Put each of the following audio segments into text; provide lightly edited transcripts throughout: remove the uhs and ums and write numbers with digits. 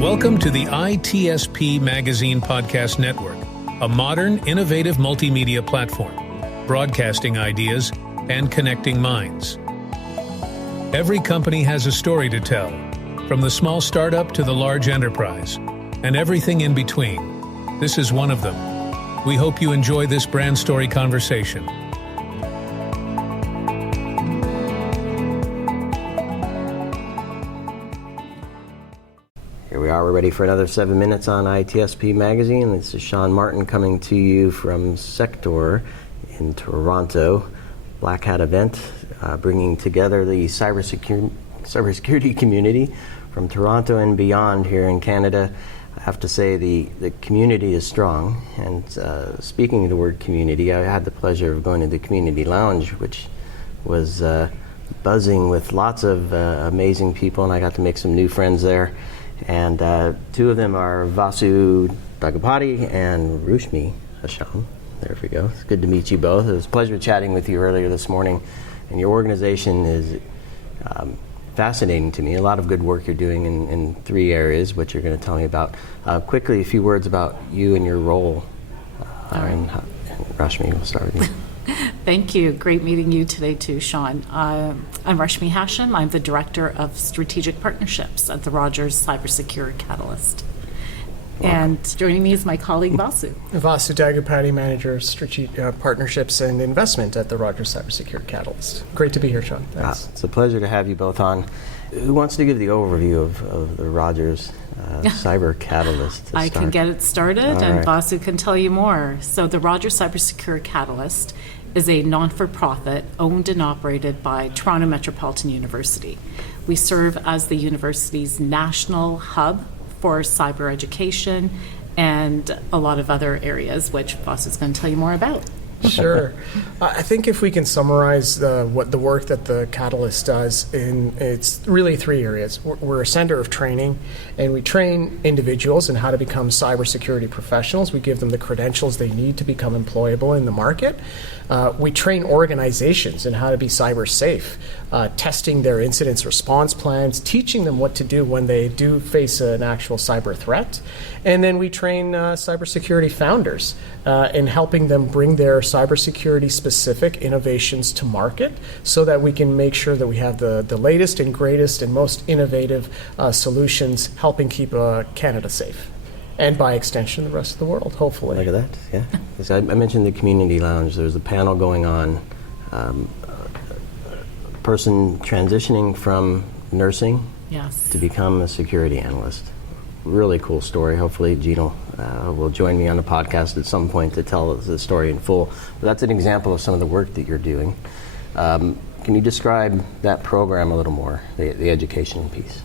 Welcome to the ITSPmagazine podcast network, a modern, innovative multimedia platform, broadcasting ideas and connecting minds. Every company has a story to tell, from the small startup to the large enterprise, and everything in between. This is one of them. We hope you enjoy this brand story conversation. Here we are, we're ready for another 7 minutes on ITSP Magazine. This is Sean Martin coming to you from Sector in Toronto. Black Hat event, bringing together the cybersecurity community from Toronto and beyond here in Canada. I have to say the community is strong, and speaking of the word community, I had the pleasure of going to the community lounge, which was buzzing with lots of amazing people, and I got to make some new friends there. And two of them are Vasu Daggupaty and Rushmi Hasham. There we go. It's good to meet you both. It was a pleasure chatting with you earlier this morning, and your organization is fascinating to me. A lot of good work you're doing in three areas, which you're going to tell me about. Quickly, a few words about you and your role. And Rushmi, we'll start with you. Thank you. Great meeting you today too, Sean. I'm Rushmi Hasham. I'm the Director of Strategic Partnerships at the Rogers Cybersecure Catalyst. Welcome. And joining me is my colleague Vasu. Vasu Daggupaty, Manager of Strategic Partnerships and Investment at the Rogers Cybersecure Catalyst. Great to be here, Sean. Thanks. It's a pleasure to have you both on. Who wants to give the overview of the Rogers Cyber Catalyst? I can get it started, and Vasu can tell you more. So the Rogers Cybersecure Catalyst is a non-for-profit owned and operated by Toronto Metropolitan University. We serve as the university's national hub for cyber education and a lot of other areas, which Vasu is going to tell you more about. Sure. I think if we can summarize what the work that the Catalyst does, it's really three areas. We're a center of training, and we train individuals in how to become cybersecurity professionals. We give them the credentials they need to become employable in the market. We train organizations in how to be cyber safe, testing their incident response plans, teaching them what to do when they do face an actual cyber threat. And then we train cybersecurity founders in helping them bring their cybersecurity specific innovations to market so that we can make sure that we have the latest and greatest and most innovative solutions helping keep Canada safe. And by extension, the rest of the world, hopefully. Look at that, yeah. As I mentioned the community lounge, there's a panel going on, a person transitioning from nursing to become a security analyst. Really cool story. Hopefully Gino will join me on the podcast at some point to tell the story in full. But that's an example of some of the work that you're doing. Can you describe that program a little more, the education piece?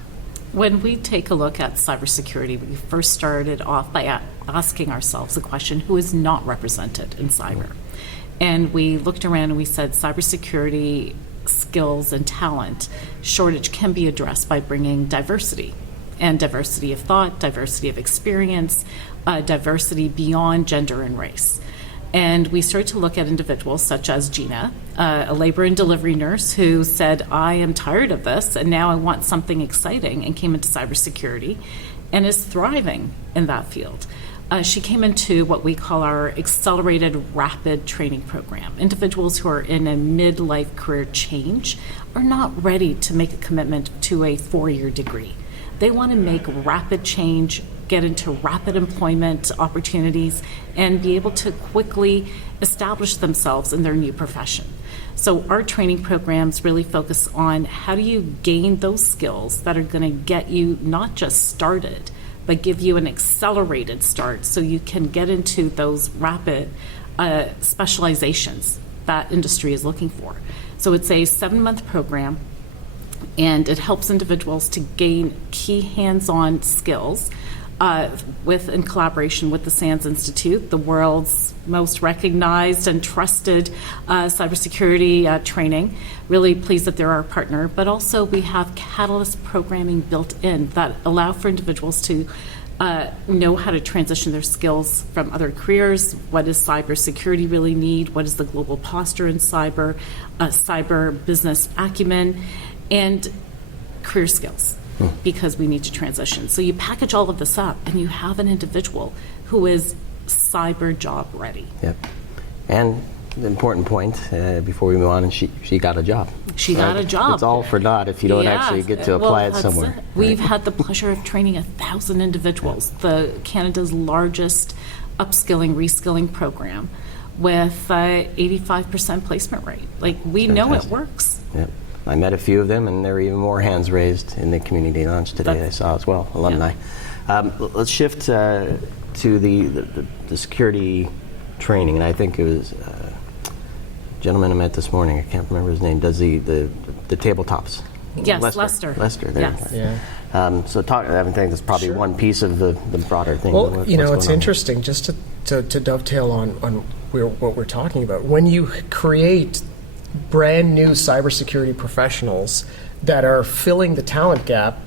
When we take a look at cybersecurity, we first started off by asking ourselves the question, who is not represented in cyber? And we looked around and we said cybersecurity skills and talent shortage can be addressed by bringing diversity. And diversity of thought, diversity of experience, diversity beyond gender and race. And we started to look at individuals such as Gina, a labor and delivery nurse who said, I am tired of this and now I want something exciting, and came into cybersecurity and is thriving in that field. She came into what we call our accelerated rapid training program. Individuals who are in a midlife career change are not ready to make a commitment to a 4-year degree. They want to make rapid change, get into rapid employment opportunities, and be able to quickly establish themselves in their new profession. So our training programs really focus on how do you gain those skills that are going to get you not just started, but give you an accelerated start so you can get into those rapid specializations that industry is looking for. So it's a 7-month program, and it helps individuals to gain key hands-on skills in collaboration with the SANS Institute, the world's most recognized and trusted cybersecurity training. Really pleased that they're our partner, but also we have Catalyst programming built in that allow for individuals to know how to transition their skills from other careers. What does cybersecurity really need? What is the global posture in cyber business acumen, and career skills. because we need to transition. So you package all of this up and you have an individual who is cyber job ready. Yep. And the important point before we move on, and she got a job. She got a job. It's all for naught if you don't Yes. actually get to apply it somewhere. We've had the pleasure of training 1,000 individuals, the Canada's largest upskilling, reskilling program with 85% placement rate. Like, we know it works. Yep. I met a few of them, and there were even more hands raised in the community lunch today. I saw as well, alumni. Let's shift to the security training, and I think it was a gentleman I met this morning, I can't remember his name, does the tabletops. Yes, Lester. Lester, there. Yes. Yeah. So I think that's probably Sure. one piece of the broader thing. Well, it's on? interesting, just to dovetail on what we're talking about. When you create brand new cybersecurity professionals that are filling the talent gap,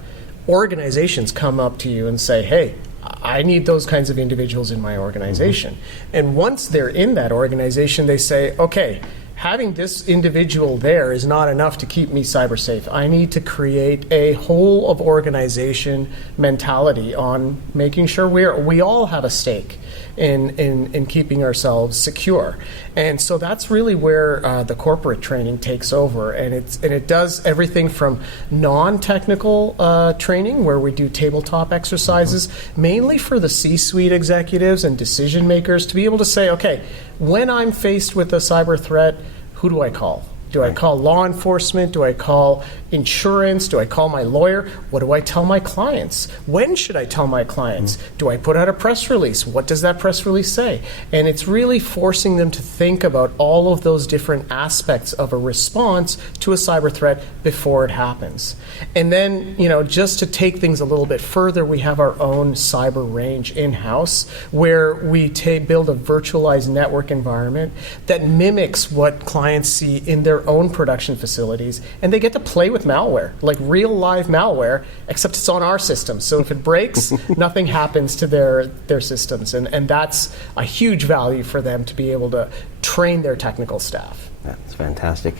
organizations come up to you and say, hey, I need those kinds of individuals in my organization. And once they're in that organization, they say, okay, having this individual there is not enough to keep me cyber safe. I need to create a whole of organization mentality on making sure we all have a stake in keeping ourselves secure. And so that's really where the corporate training takes over, and it does everything from non-technical training, where we do tabletop exercises, mainly for the C-suite executives and decision makers to be able to say, okay, when I'm faced with a cyber threat, who do I call? Do I call law enforcement? Do I call insurance? Do I call my lawyer? What do I tell my clients? When should I tell my clients? Do I put out a press release? What does that press release say? And it's really forcing them to think about all of those different aspects of a response to a cyber threat before it happens. And then, just to take things a little bit further, we have our own cyber range in-house, where we build a virtualized network environment that mimics what clients see in their own production facilities, and they get to play with malware, like real live malware, except it's on our system. So if it breaks, nothing happens to their systems, and that's a huge value for them to be able to train their technical staff. That's fantastic.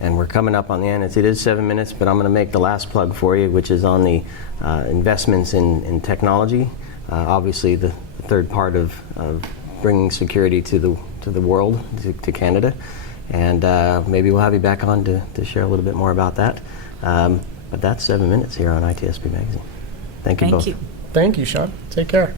And we're coming up on the end. It is 7 minutes, but I'm going to make the last plug for you, which is on the investments in technology. Obviously, the third part of bringing security to the world, to Canada. And maybe we'll have you back on to share a little bit more about that. But that's 7 minutes here on ITSP Magazine. Thank you both. Thank you. Thank you, Sean. Take care.